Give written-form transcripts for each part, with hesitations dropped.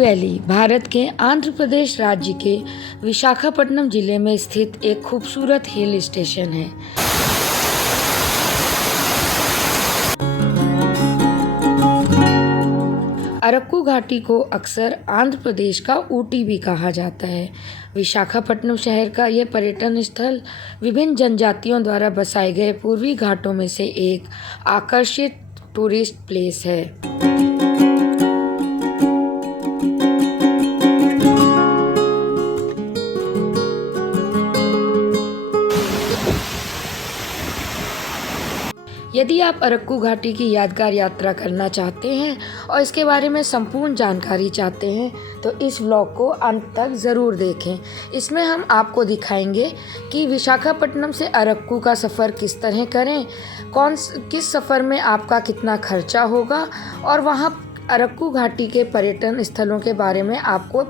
Valley Bharat के आंध्र प्रदेश राज्य के विशाखापट्टनम जिले में स्थित एक खूबसूरत हिल स्टेशन है। अरक्कू घाटी को अक्सर आंध्र प्रदेश का ऊटी भी कहा जाता है। विशाखापट्टनम शहर का यह पर्यटन स्थल विभिन्न जनजातियों द्वारा बसाए गए पूर्वी घाटों में से एक आकर्षित टूरिस्ट प्लेस है। यदि आप अरक्कू घाटी की यादगार यात्रा करना चाहते हैं और इसके बारे में संपूर्ण जानकारी चाहते हैं तो इस व्लॉग को अंत तक ज़रूर देखें। इसमें हम आपको दिखाएंगे कि विशाखापट्टनम से अरक्कू का सफ़र किस तरह करें, किस सफ़र में आपका कितना खर्चा होगा और वहाँ अरक्कू घाटी के पर्यटन स्थलों के बारे में आपको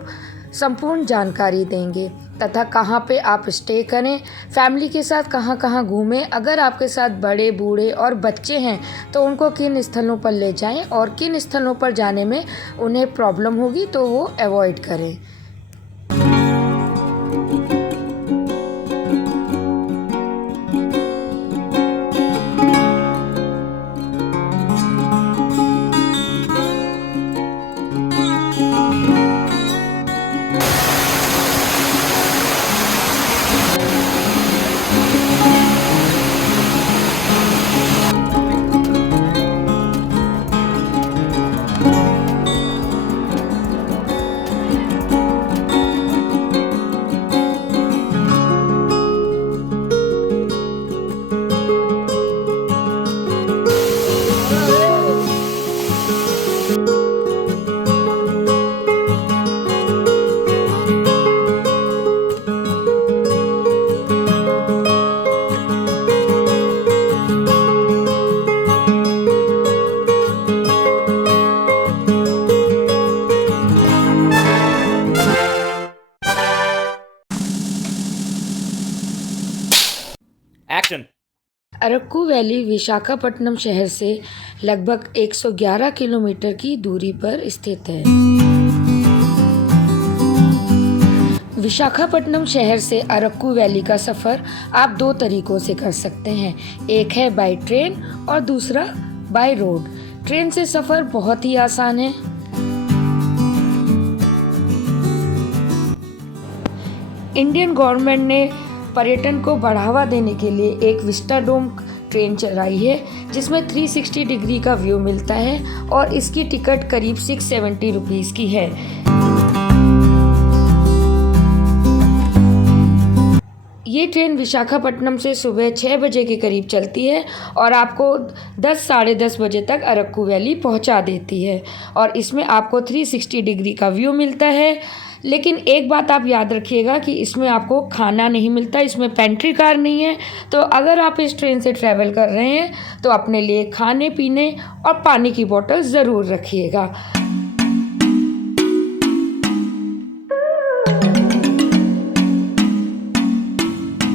संपूर्ण जानकारी देंगे तथा कहाँ पे आप स्टे करें, फैमिली के साथ कहाँ कहाँ घूमें, अगर आपके साथ बड़े बूढ़े और बच्चे हैं तो उनको किन स्थलों पर ले जाएं और किन स्थलों पर जाने में उन्हें प्रॉब्लम होगी तो वो अवॉइड करें। Action. अरक्कू वैली विशाखापट्टनम शहर से लगभग 111 किलोमीटर की दूरी पर स्थित है। विशाखापट्टनम शहर से अरक्कू वैली का सफ़र आप दो तरीकों से कर सकते हैं, एक है बाय ट्रेन और दूसरा बाय रोड। ट्रेन से सफ़र बहुत ही आसान है। इंडियन गवर्नमेंट ने पर्यटन को बढ़ावा देने के लिए एक विस्टाडोम ट्रेन चलाई है जिसमें 360 डिग्री का व्यू मिलता है और इसकी टिकट करीब 670 रुपीज़ की है। ये ट्रेन विशाखापट्टनम से सुबह 6 बजे के करीब चलती है और आपको 10 साढ़े 10 बजे तक अरक्कू वैली पहुंचा देती है और इसमें आपको 360 डिग्री का व्यू मिलता है। लेकिन एक बात आप याद रखिएगा कि इसमें आपको खाना नहीं मिलता, इसमें पेंट्री कार नहीं है। तो अगर आप इस ट्रेन से ट्रैवल कर रहे हैं तो अपने लिए खाने पीने और पानी की बोतल ज़रूर रखिएगा।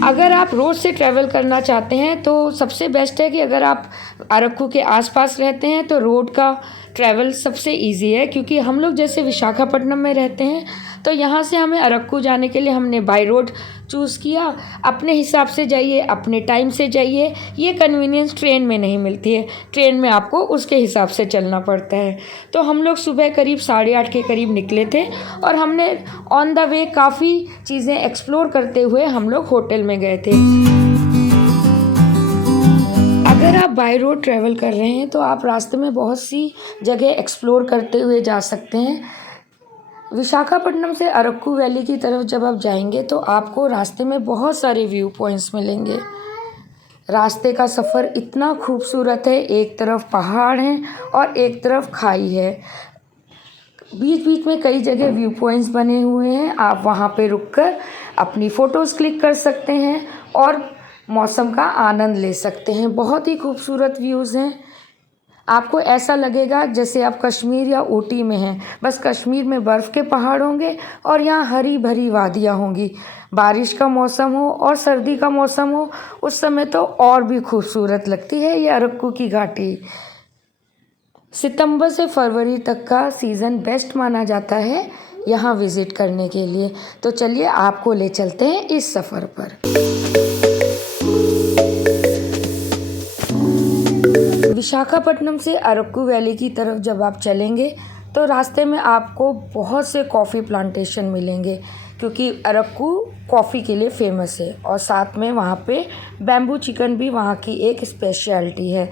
अगर आप रोड से ट्रैवल करना चाहते हैं तो सबसे बेस्ट है कि अगर आप अरक्कू के आसपास रहते हैं तो रोड का ट्रैवल सबसे इजी है, क्योंकि हम लोग जैसे विशाखापट्टनम में रहते हैं तो यहाँ से हमें अरक्कू जाने के लिए हमने बाय रोड चूज़ किया। अपने हिसाब से जाइए, अपने टाइम से जाइए, ये कन्वीनियंस ट्रेन में नहीं मिलती है। ट्रेन में आपको उसके हिसाब से चलना पड़ता है। तो हम लोग सुबह करीब 8:30 के करीब निकले थे और हमने ऑन द वे काफ़ी चीज़ें एक्सप्लोर करते हुए हम लोग होटल में गए थे। अगर आप बाय रोड ट्रैवल कर रहे हैं तो आप रास्ते में बहुत सी जगह एक्सप्लोर करते हुए जा सकते हैं। विशाखापट्टनम से अरक्कू वैली की तरफ जब आप जाएंगे तो आपको रास्ते में बहुत सारे व्यू पॉइंट्स मिलेंगे। रास्ते का सफ़र इतना खूबसूरत है, एक तरफ पहाड़ हैं और एक तरफ खाई है। बीच बीच में कई जगह व्यू पॉइंट्स बने हुए हैं, आप वहाँ पे रुककर अपनी फ़ोटोज़ क्लिक कर सकते हैं और मौसम का आनंद ले सकते हैं। बहुत ही खूबसूरत व्यूज़ हैं। आपको ऐसा लगेगा जैसे आप कश्मीर या ऊटी में हैं, बस कश्मीर में बर्फ़ के पहाड़ होंगे और यहाँ हरी भरी वादियाँ होंगी। बारिश का मौसम हो और सर्दी का मौसम हो उस समय तो और भी खूबसूरत लगती है ये अरक्कू की घाटी। सितंबर से फरवरी तक का सीज़न बेस्ट माना जाता है यहाँ विज़िट करने के लिए। तो चलिए आपको ले चलते हैं इस सफ़र पर। विशाखापट्टनम से अरक्कू वैली की तरफ जब आप चलेंगे तो रास्ते में आपको बहुत से कॉफ़ी प्लांटेशन मिलेंगे, क्योंकि अरक्कू कॉफ़ी के लिए फेमस है। और साथ में वहाँ पे बैम्बू चिकन भी वहाँ की एक स्पेशलिटी है।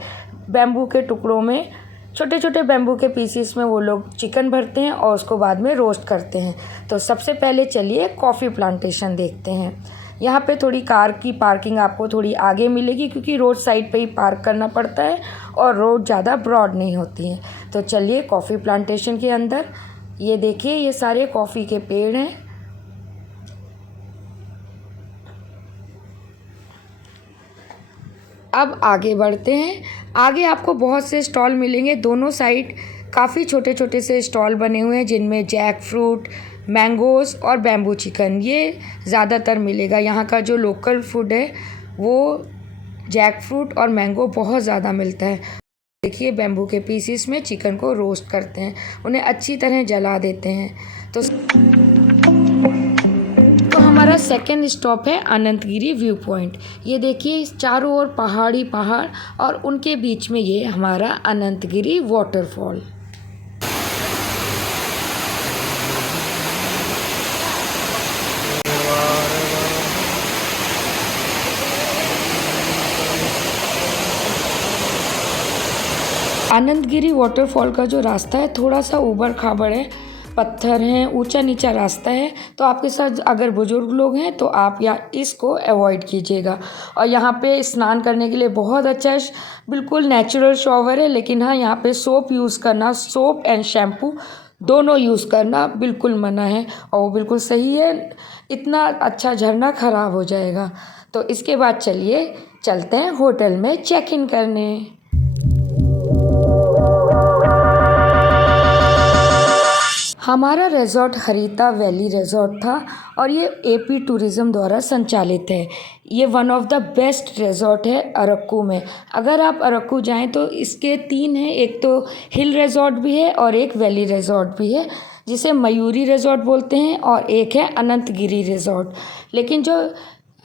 बैम्बू के टुकड़ों में, छोटे छोटे बैम्बू के पीसीस में वो लोग चिकन भरते हैं और उसको बाद में रोस्ट करते हैं। तो सबसे पहले चलिए कॉफ़ी प्लांटेशन देखते हैं। यहाँ पे थोड़ी कार की पार्किंग आपको थोड़ी आगे मिलेगी, क्योंकि रोड साइड पे ही पार्क करना पड़ता है और रोड ज़्यादा ब्रॉड नहीं होती है। तो चलिए कॉफ़ी प्लांटेशन के अंदर, ये देखिए ये सारे कॉफ़ी के पेड़ हैं। अब आगे बढ़ते हैं। आगे आपको बहुत से स्टॉल मिलेंगे। दोनों साइड काफ़ी छोटे छोटे से स्टॉल बने हुए हैं, जिनमें जैक फ्रूट, मैंगोज़ और बैम्बू चिकन ये ज़्यादातर मिलेगा। यहाँ का जो लोकल फूड है वो जैक फ्रूट और मैंगो बहुत ज़्यादा मिलता है। देखिए बैम्बू के पीसीस में चिकन को रोस्ट करते हैं, उन्हें अच्छी तरह जला देते हैं। तो हमारा सेकंड स्टॉप है अनंतगिरी व्यू पॉइंट। ये देखिए चारों ओर पहाड़ी पहाड़ और उनके बीच में ये हमारा अनंतगिरी वाटरफॉल। अनंतगिरी वाटरफॉल का जो रास्ता है थोड़ा सा ऊबड़ खाबड़ है, पत्थर हैं, ऊंचा नीचा रास्ता है। तो आपके साथ अगर बुजुर्ग लोग हैं तो आप इसको अवॉइड कीजिएगा। और यहाँ पे स्नान करने के लिए बहुत अच्छा है, बिल्कुल नेचुरल शॉवर है। लेकिन हाँ, यहाँ पे सोप यूज़ करना, सोप एंड शैम्पू दोनों यूज़ करना बिल्कुल मना है। और वो बिल्कुल सही है, इतना अच्छा झरना ख़राब हो जाएगा। तो इसके बाद चलिए चलते हैं होटल में चेक इन करने। हमारा रिज़ॉर्ट हरीता वैली रिज़ॉर्ट था और ये एपी टूरिज़्म द्वारा संचालित है। ये one of the best resort है अरक्कू में। अगर आप अरक्कू जाएं तो इसके 3 हैं, एक तो हिल रिज़ॉर्ट भी है और एक वैली रिज़ॉर्ट भी है, जिसे मयूरी रिज़ॉर्ट बोलते हैं, और एक है अनंतगिरी रिज़ॉर्ट। लेकिन जो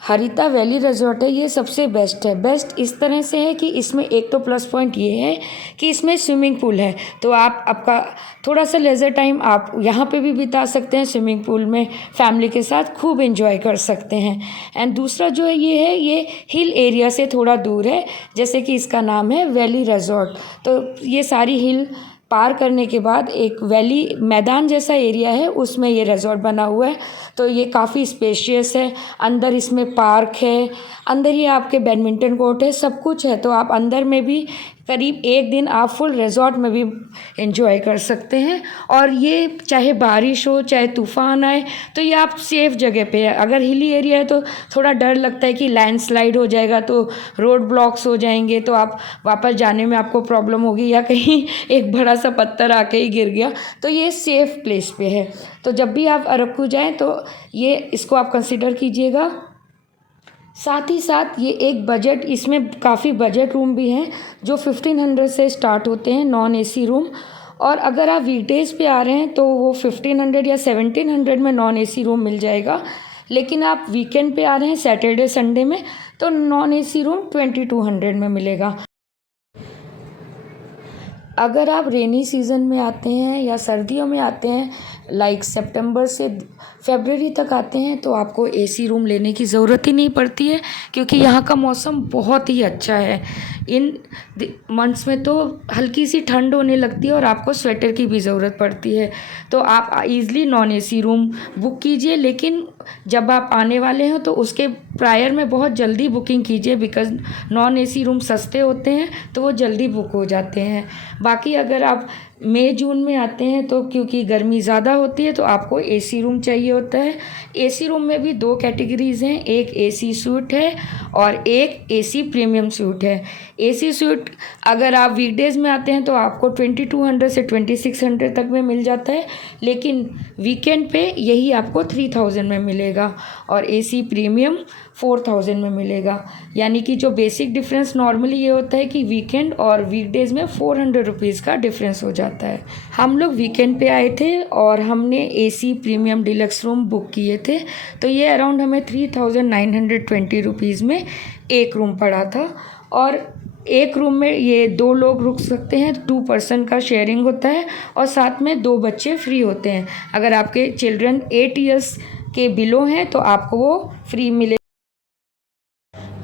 हरीता वैली रिज़ॉर्ट है ये सबसे बेस्ट है। बेस्ट इस तरह से है कि इसमें एक तो प्लस पॉइंट ये है कि इसमें स्विमिंग पूल है, तो आप आपका थोड़ा सा लेज़र टाइम आप यहाँ पे भी बिता सकते हैं। स्विमिंग पूल में फैमिली के साथ खूब एंजॉय कर सकते हैं। एंड दूसरा जो है ये हिल एरिया से थोड़ा दूर है, जैसे कि इसका नाम है वैली रिज़ॉर्ट। तो ये सारी हिल पार करने के बाद एक वैली मैदान जैसा एरिया है, उसमें ये रिज़ॉर्ट बना हुआ है। तो ये काफ़ी स्पेशियस है। अंदर इसमें पार्क है, अंदर ही आपके बैडमिंटन कोर्ट है, सब कुछ है। तो आप अंदर में भी करीब एक दिन आप फुल रिज़ॉर्ट में भी एंजॉय कर सकते हैं। और ये चाहे बारिश हो चाहे तूफ़ान आए तो ये आप सेफ़ जगह पे है। अगर हिली एरिया है तो थोड़ा डर लगता है कि लैंडस्लाइड हो जाएगा, तो रोड ब्लॉक्स हो जाएंगे, तो आप वापस जाने में आपको प्रॉब्लम होगी, या कहीं एक बड़ा सा पत्थर आके ही गिर गया। तो ये सेफ़ प्लेस पे है। तो जब भी आप अरक्कू जाएँ तो ये इसको आप कंसिडर कीजिएगा। साथ ही साथ ये एक बजट, इसमें काफ़ी बजट रूम भी हैं जो 1500 से स्टार्ट होते हैं, नॉन एसी रूम। और अगर आप वीकडेज़ पे आ रहे हैं तो वो 1500 या 1700 में नॉन एसी रूम मिल जाएगा। लेकिन आप वीकेंड पे आ रहे हैं सैटरडे संडे में तो नॉन एसी रूम 2200 में मिलेगा। अगर आप रेनी सीज़न में आते हैं या सर्दियों में आते हैं, लाइक सितंबर से फरवरी तक आते हैं, तो आपको एसी रूम लेने की ज़रूरत ही नहीं पड़ती है, क्योंकि यहाँ का मौसम बहुत ही अच्छा है। इन मंथ्स में तो हल्की सी ठंड होने लगती है और आपको स्वेटर की भी ज़रूरत पड़ती है। तो आप easily non AC room book कीजिए, लेकिन जब आप आने वाले हैं तो उसके प्रायर में बहुत जल्दी बुकिंग कीजिए, बिकॉज़ नॉन एसी रूम सस्ते होते हैं तो वो जल्दी बुक हो जाते हैं। बाकी अगर आप मई जून में आते हैं तो क्योंकि गर्मी ज़्यादा होती है तो आपको एसी रूम चाहिए होता है। एसी रूम में भी 2 कैटेगरीज़ हैं, एक एसी सूट है और एक एसी प्रीमियम सूट है। एसी सूट अगर आप वीकडेज़ में आते हैं तो आपको 2200 से 2600 तक में मिल जाता है, लेकिन वीकेंड पे यही आपको 3000 में मिलेगा और एसी प्रीमियम 4000 में मिलेगा। यानी कि जो बेसिक डिफरेंस नॉर्मली ये होता है कि वीकेंड और वीकडेज़ में 400 रुपीज़ का डिफरेंस हो जाता है। हम लोग वीकेंड पे आए थे और हमने AC premium deluxe room book किए थे, तो ये अराउंड हमें 3920 रुपीज़ में एक रूम पड़ा था। और एक रूम में ये 2 लोग रुक सकते हैं, 2 पर्सन का शेयरिंग होता है और साथ में 2 बच्चे फ्री होते हैं। अगर आपके चिल्ड्रन 8 ईयर्स के बिलो हैं तो आपको वो फ्री मिले।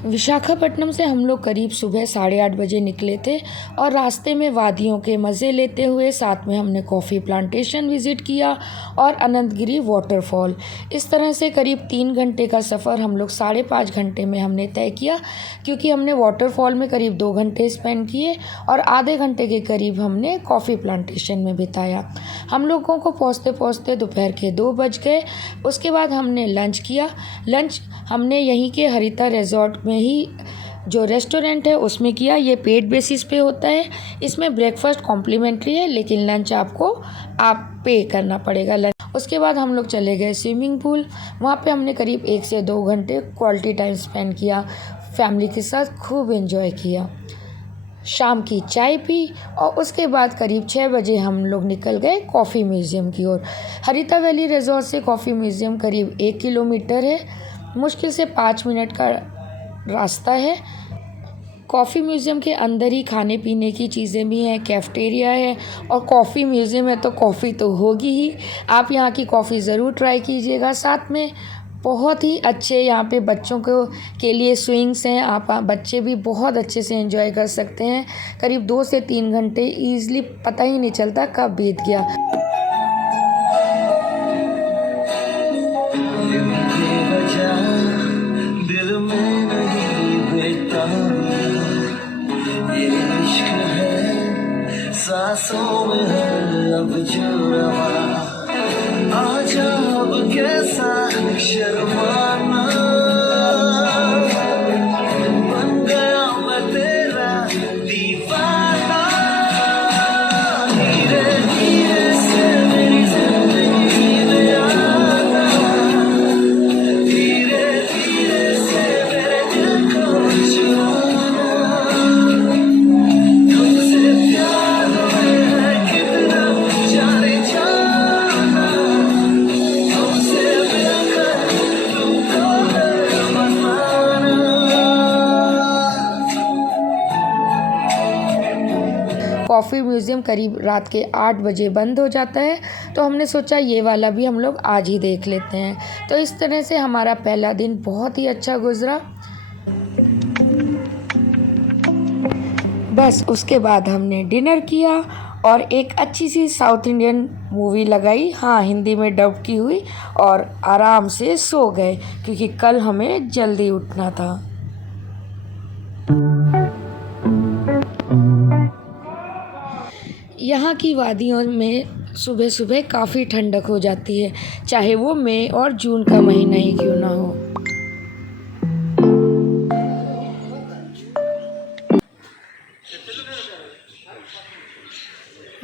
विशाखापट्टनम से हम लोग करीब सुबह 8:30 बजे निकले थे और रास्ते में वादियों के मज़े लेते हुए साथ में हमने कॉफ़ी प्लांटेशन विज़िट किया और अनंतगिरी वाटरफॉल। इस तरह से करीब 3 घंटे का सफ़र हम लोग 5.5 घंटे में हमने तय किया, क्योंकि हमने वाटरफॉल में करीब 2 घंटे स्पेंड किए और आधे घंटे के करीब हमने कॉफ़ी प्लांटेशन में बिताया। हम लोगों को पहुँचते पहुँचते दोपहर के 2 बज गए। उसके बाद हमने लंच किया। लंच हमने यहीं के हरिता रिजॉर्ट में ही जो रेस्टोरेंट है उसमें किया। ये पेड बेसिस पे होता है। इसमें ब्रेकफास्ट कॉम्प्लीमेंट्री है, लेकिन लंच आपको पे करना पड़ेगा लंच। उसके बाद हम लोग चले गए स्विमिंग पूल। वहाँ पे हमने करीब 1 से 2 घंटे क्वालिटी टाइम स्पेंड किया, फैमिली के साथ खूब एंजॉय किया। शाम की चाय पी और उसके बाद करीब 6 बजे हम लोग निकल गए कॉफ़ी म्यूज़ियम की ओर। हरिता वैली रिजॉर्ट से कॉफ़ी म्यूज़ियम करीब 1 किलोमीटर है, मुश्किल से 5 मिनट का रास्ता है। कॉफ़ी म्यूज़ियम के अंदर ही खाने पीने की चीज़ें भी हैं, कैफ़ेटेरिया है और कॉफ़ी म्यूज़ियम है तो कॉफ़ी तो होगी ही। आप यहाँ की कॉफ़ी ज़रूर ट्राई कीजिएगा। साथ में बहुत ही अच्छे यहाँ पे बच्चों के लिए स्विंग्स हैं, आप बच्चे भी बहुत अच्छे से एंजॉय कर सकते हैं। करीब 2 से 3 घंटे ईज़िली पता ही नहीं चलता कब बीत गया। दिल में नहीं बेताबियां, ये इश्क है सांसों में है अब जो रहा। आजा अब कैसा शर्माना, बन गया मैं तेरा दीवाना। धीरे धीरे से मेरी जिंदगी में आना, धीरे धीरे से मेरे दिल को चुराना। तुमसे प्यार है कितना जाने जाना, तुमसे मिलकर तुमको है मनाना। कॉफ़ी म्यूज़ियम करीब रात के 8 बजे बंद हो जाता है, तो हमने सोचा ये वाला भी हम लोग आज ही देख लेते हैं। तो इस तरह से हमारा पहला दिन बहुत ही अच्छा गुजरा। बस उसके बाद हमने डिनर किया और एक अच्छी सी साउथ इंडियन मूवी लगाई, हाँ हिंदी में डब की हुई, और आराम से सो गए क्योंकि कल हमें जल्दी उठना था। यहाँ की वादियों में सुबह सुबह काफ़ी ठंडक हो जाती है, चाहे वो मई और जून का महीना ही क्यों ना हो।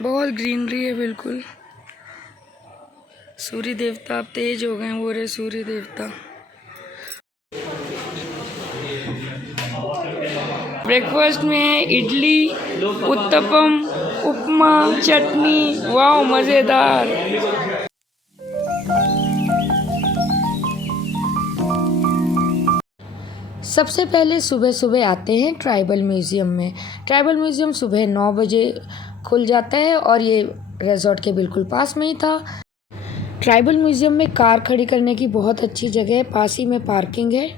बहुत ग्रीनरी है बिल्कुल। सूर्य देवता अब तेज हो गए, वो रहे सूर्य देवता। ब्रेकफास्ट में है इडली, उत्तपम, उपमा, चटनी, वाह मज़ेदार। सबसे पहले सुबह सुबह आते हैं ट्राइबल म्यूज़ियम में। ट्राइबल म्यूज़ियम सुबह 9 बजे खुल जाता है और ये रिजॉर्ट के बिल्कुल पास में ही था। ट्राइबल म्यूज़ियम में कार खड़ी करने की बहुत अच्छी जगह है, पास ही में पार्किंग है।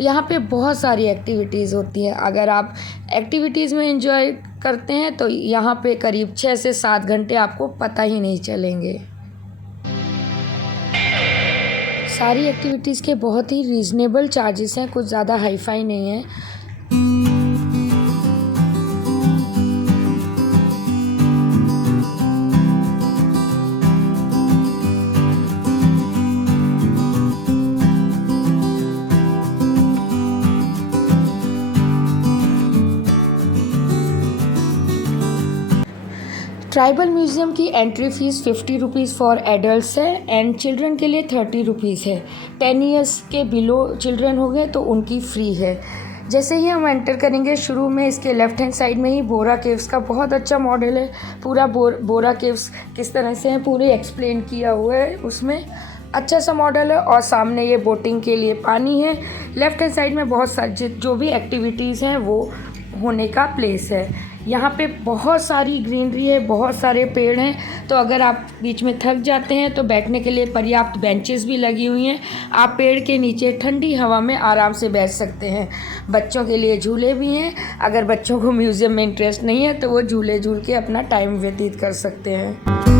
यहाँ पे बहुत सारी एक्टिविटीज़ होती हैं। अगर आप एक्टिविटीज़ में एंजॉय करते हैं तो यहाँ पे करीब 6 से 7 घंटे आपको पता ही नहीं चलेंगे। सारी एक्टिविटीज़ के बहुत ही रीज़नेबल चार्जेस हैं, कुछ ज़्यादा हाई फाई नहीं है। ट्राइबल म्यूज़ियम की entry fees 50 rupees for adults है एंड चिल्ड्रन के लिए 30 रुपीज़ है। 10 ईयर्स के बिलो चिल्ड्रन हो गए तो उनकी फ्री है। जैसे ही हम एंटर करेंगे, शुरू में इसके लेफ़्ट हैंड साइड में ही बोरा केव्स का बहुत अच्छा मॉडल है। पूरा बोरा केव्स किस तरह से हैं पूरे एक्सप्लेन किया हुआ है, उसमें अच्छा सा मॉडल है। और सामने ये बोटिंग के लिए पानी है। लेफ़्ट हैंड साइड में बहुत सारी जो भी एक्टिविटीज़ हैं वो होने का प्लेस है। यहाँ पे बहुत सारी ग्रीनरी है, बहुत सारे पेड़ हैं, तो अगर आप बीच में थक जाते हैं तो बैठने के लिए पर्याप्त बेंचेस भी लगी हुई हैं। आप पेड़ के नीचे ठंडी हवा में आराम से बैठ सकते हैं। बच्चों के लिए झूले भी हैं। अगर बच्चों को म्यूज़ियम में इंटरेस्ट नहीं है तो वो झूले झूल के अपना टाइम व्यतीत कर सकते हैं।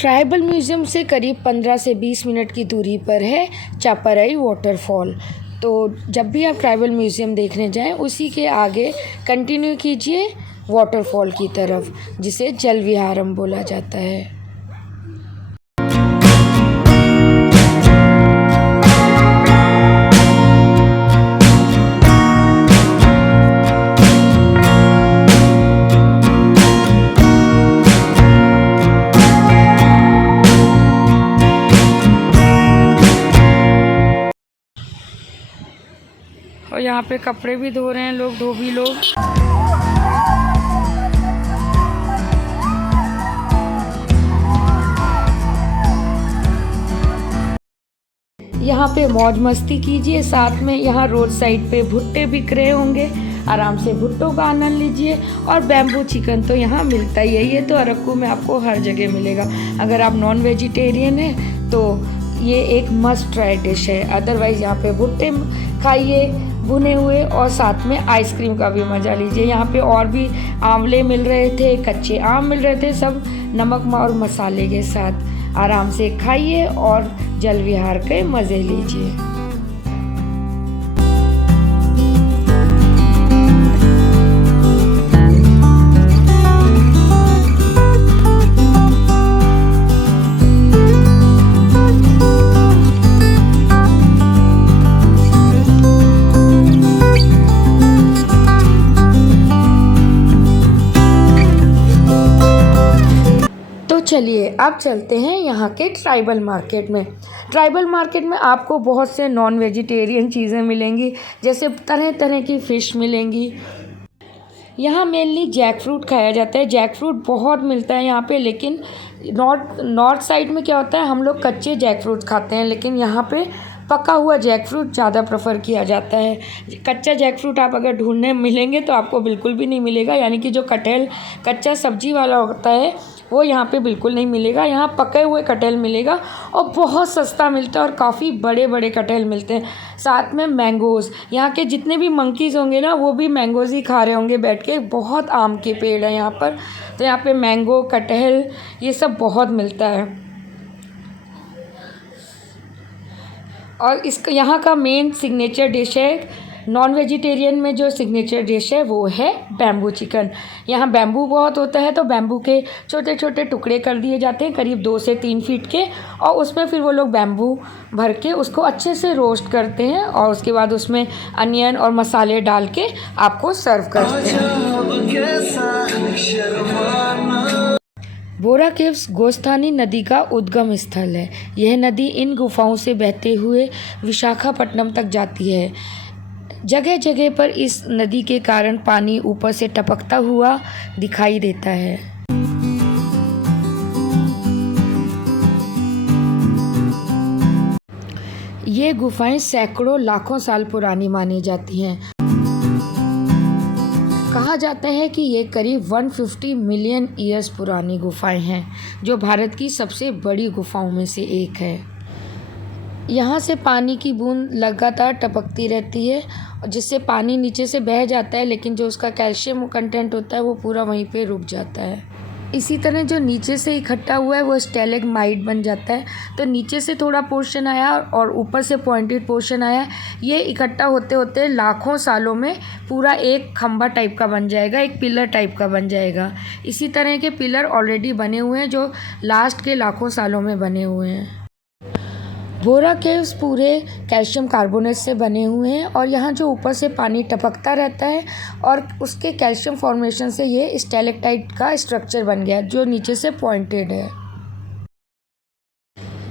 ट्राइबल म्यूज़ियम से करीब 15 से 20 मिनट की दूरी पर है चापाराई वाटरफॉल। तो जब भी आप ट्राइबल म्यूज़ियम देखने जाएं, उसी के आगे कंटिन्यू कीजिए वाटरफॉल की तरफ, जिसे जल विहारम बोला जाता है। और यहाँ पे कपड़े भी धो रहे हैं लोग, धोबी लोग। यहाँ पे मौज मस्ती कीजिए। साथ में यहाँ रोड साइड पे भुट्टे बिक रहे होंगे, आराम से भुट्टों का आनंद लीजिए। और बैम्बू चिकन तो यहाँ मिलता ही है, ये तो अरक्कू में आपको हर जगह मिलेगा। अगर आप नॉन वेजिटेरियन हैं तो ये एक मस्ट ट्राई डिश है। अदरवाइज़ यहाँ पे भुट्टे खाइए भुने हुए, और साथ में आइसक्रीम का भी मज़ा लीजिए। यहाँ पे और भी आंवले मिल रहे थे, कच्चे आम मिल रहे थे, सब नमक और मसाले के साथ। आराम से खाइए और जल विहार के मज़े लीजिए। चलिए अब चलते हैं यहाँ के ट्राइबल मार्केट में। ट्राइबल मार्केट में आपको बहुत से नॉन वेजिटेरियन चीज़ें मिलेंगी, जैसे तरह तरह की फ़िश मिलेंगी। यहाँ मेनली जैक फ्रूट खाया जाता है। जैक फ्रूट बहुत मिलता है यहाँ पे, लेकिन नॉर्थ साइड में क्या होता है, हम लोग कच्चे जैक फ्रूट खाते हैं, लेकिन यहाँ पे पका हुआ जैक फ्रूट ज़्यादा प्रेफर किया जाता है। कच्चा जैक फ्रूट आप अगर ढूंढने मिलेंगे तो आपको बिल्कुल भी नहीं मिलेगा, यानी कि जो कटहल कच्चा सब्जी वाला होता है वो यहाँ पे बिल्कुल नहीं मिलेगा। यहाँ पके हुए कटहल मिलेगा और बहुत सस्ता मिलता है और काफ़ी बड़े बड़े कटहल मिलते हैं। साथ में मैंगोज़, यहाँ के जितने भी मंकीज़ होंगे ना वो भी मैंगोज़ ही खा रहे होंगे बैठ के। बहुत आम के पेड़ हैं यहाँ पर, तो यहाँ पे मैंगो, कटहल ये सब बहुत मिलता है। और इसका यहाँ का मेन सिग्नेचर डिश है, नॉन वेजिटेरियन में जो सिग्नेचर डिश है वो है बैम्बू चिकन। यहाँ बैम्बू बहुत होता है तो बैम्बू के छोटे छोटे टुकड़े कर दिए जाते हैं करीब 2 से 3 फीट के, और उसमें फिर वो लोग बैम्बू भर के उसको अच्छे से रोस्ट करते हैं और उसके बाद उसमें अनियन और मसाले डाल के आपको सर्व करते हैं। अब कैसा शर्माना। बोरा केव्स गोस्थानी नदी का उद्गम स्थल है। यह नदी इन गुफाओं से बहते हुए विशाखापट्टनम तक जाती है। जगह जगह पर इस नदी के कारण पानी ऊपर से टपकता हुआ दिखाई देता है। ये गुफाएं सैकड़ों लाखों साल पुरानी मानी जाती हैं। कहा जाता है कि ये करीब 150 मिलियन ईयर्स पुरानी गुफाएं हैं, जो भारत की सबसे बड़ी गुफाओं में से एक है। यहाँ से पानी की बूंद लगातार टपकती रहती है, जिससे पानी नीचे से बह जाता है, लेकिन जो उसका कैल्शियम कंटेंट होता है वो पूरा वहीं पे रुक जाता है। इसी तरह जो नीचे से इकट्ठा हुआ है वो स्टैलेग्माइट बन जाता है। तो नीचे से थोड़ा पोर्शन आया और ऊपर से पॉइंटेड पोर्शन आया, ये इकट्ठा होते होते लाखों सालों में पूरा एक खंभा टाइप का बन जाएगा, एक पिलर टाइप का बन जाएगा। इसी तरह के पिलर ऑलरेडी बने हुए हैं जो लास्ट के लाखों सालों में बने हुए हैं। बोरा केव्स पूरे कैल्शियम कार्बोनेट से बने हुए हैं और यहाँ जो ऊपर से पानी टपकता रहता है और उसके कैल्शियम फॉर्मेशन से ये स्टैलेक्टाइट का स्ट्रक्चर बन गया जो नीचे से पॉइंटेड है।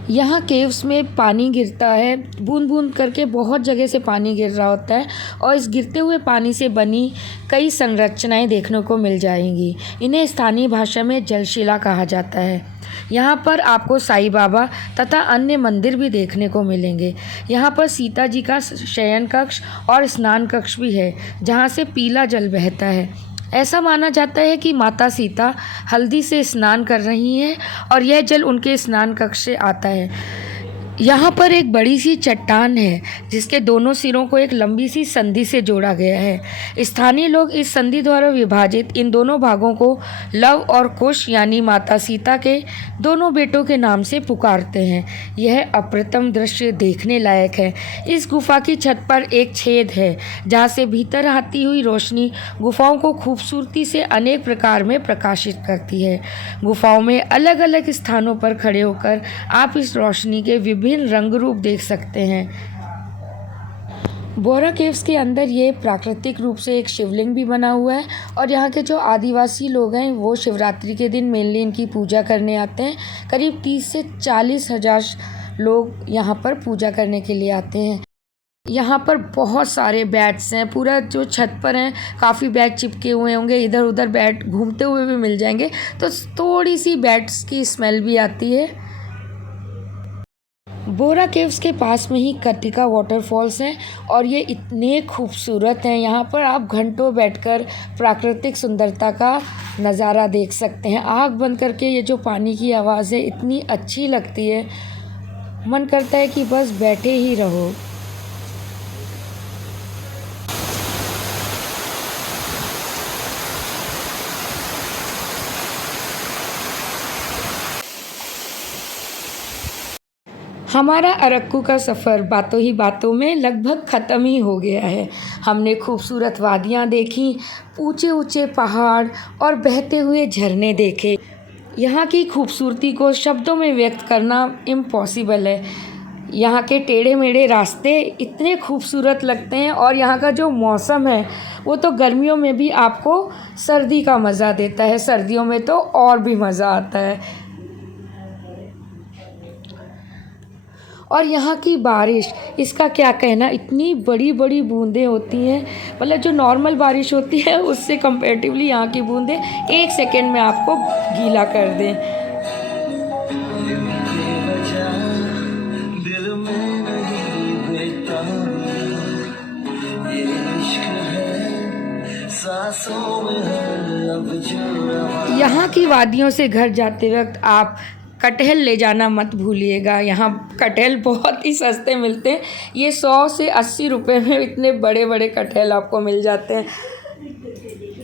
यहाँ केव्स में पानी गिरता है, बूंद बूंद करके बहुत जगह से पानी गिर रहा होता है और इस गिरते हुए पानी से बनी कई संरचनाएं देखने को मिल जाएंगी। इन्हें स्थानीय भाषा में जलशिला कहा जाता है। यहाँ पर आपको साईं बाबा तथा अन्य मंदिर भी देखने को मिलेंगे। यहाँ पर सीता जी का शयन कक्ष और स्नान कक्ष भी है, जहाँ से पीला जल बहता है। ऐसा माना जाता है कि माता सीता हल्दी से स्नान कर रही हैं और यह जल उनके स्नान कक्ष से आता है। यहाँ पर एक बड़ी सी चट्टान है जिसके दोनों सिरों को एक लंबी सी संधि से जोड़ा गया है। स्थानीय लोग इस संधि द्वारा विभाजित इन दोनों भागों को लव और कुश यानी माता सीता के दोनों बेटों के नाम से पुकारते हैं। यह अप्रतिम दृश्य देखने लायक है। इस गुफा की छत पर एक छेद है जहाँ से भीतर आती हुई रोशनी गुफाओं को खूबसूरती से अनेक प्रकार में प्रकाशित करती है। गुफाओं में अलग अलग स्थानों पर खड़े होकर आप इस रोशनी के विभिन्न रंग रूप देख सकते हैं। बोरा केव्स के अंदर ये प्राकृतिक रूप से एक शिवलिंग भी बना हुआ है और यहाँ के जो आदिवासी लोग हैं वो शिवरात्रि के दिन मेनली इनकी पूजा करने आते हैं। करीब 30 से 40 हज़ार लोग यहाँ पर पूजा करने के लिए आते हैं। यहाँ पर बहुत सारे बैट्स हैं, पूरा जो छत पर हैं काफ़ी बैट चिपके हुए होंगे, इधर उधर बैट घूमते हुए भी मिल जाएंगे, तो थोड़ी सी बैट्स की स्मेल भी आती है। बोरा केव्स के पास में ही कटिका वाटरफॉल्स हैं और ये इतने खूबसूरत हैं। यहाँ पर आप घंटों बैठकर प्राकृतिक सुंदरता का नज़ारा देख सकते हैं। आँख बंद करके ये जो पानी की आवाज़ है इतनी अच्छी लगती है, मन करता है कि बस बैठे ही रहो। हमारा अरक्कू का सफ़र बातों ही बातों में लगभग ख़त्म ही हो गया है। हमने खूबसूरत वादियाँ देखी, ऊंचे ऊंचे पहाड़ और बहते हुए झरने देखे। यहाँ की खूबसूरती को शब्दों में व्यक्त करना इम्पॉसिबल है। यहाँ के टेढ़े मेढ़े रास्ते इतने खूबसूरत लगते हैं और यहाँ का जो मौसम है वो तो गर्मियों में भी आपको सर्दी का मज़ा देता है, सर्दियों में तो और भी मज़ा आता है। और यहाँ की बारिश, इसका क्या कहना, इतनी बड़ी बड़ी बूंदें होती हैं, मतलब जो नॉर्मल बारिश होती है उससे कंपैरेटिवली यहाँ की बूंदें 1 सेकेंड में आपको गीला कर दें। दिल में नहीं सांसों में है अब जो रहा। यहाँ की वादियों से घर जाते वक्त आप कटहल ले जाना मत भूलिएगा। यहाँ कटहल बहुत ही सस्ते मिलते हैं। ये 100 से 80 रुपए में इतने बड़े बड़े कटहल आपको मिल जाते हैं।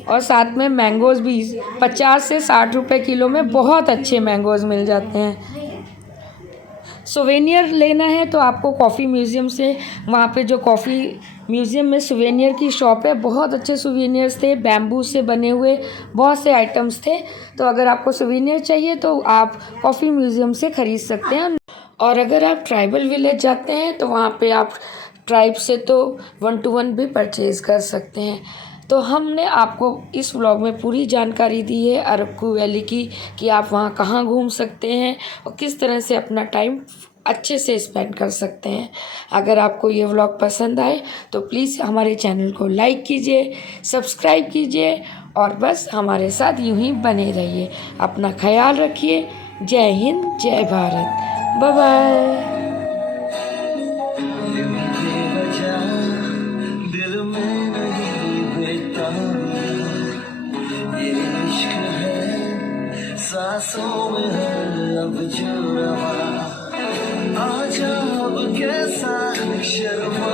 और साथ में मैंगोज़ भी 50 से 60 रुपए किलो में बहुत अच्छे मैंगोज़ मिल जाते हैं। सुवेनियर लेना है तो आपको कॉफ़ी म्यूज़ियम से, वहाँ पे जो कॉफ़ी म्यूज़ियम में सुवेनियर की शॉप है, बहुत अच्छे सुवेनियर्स थे, बैम्बू से बने हुए बहुत से आइटम्स थे। तो अगर आपको सुवेनियर चाहिए तो आप कॉफ़ी म्यूज़ियम से ख़रीद सकते हैं। और अगर आप ट्राइबल विलेज जाते हैं तो वहाँ पे आप ट्राइब से तो 1 to 1 भी परचेज़ कर सकते हैं। तो हमने आपको इस व्लॉग में पूरी जानकारी दी है अरक्कू वैली की, कि आप वहाँ कहाँ घूम सकते हैं और किस तरह से अपना टाइम अच्छे से स्पेंड कर सकते हैं। अगर आपको ये व्लॉग पसंद आए तो प्लीज़ हमारे चैनल को लाइक कीजिए, सब्सक्राइब कीजिए और बस हमारे साथ यूं ही बने रहिए। अपना ख्याल रखिए। जय हिंद, जय भारत। Bye bye. बेवजह दिल में नहीं बेताबियां, ये इश्क है सांसों में है अब जो रहा। आजा अब कैसा शर्मा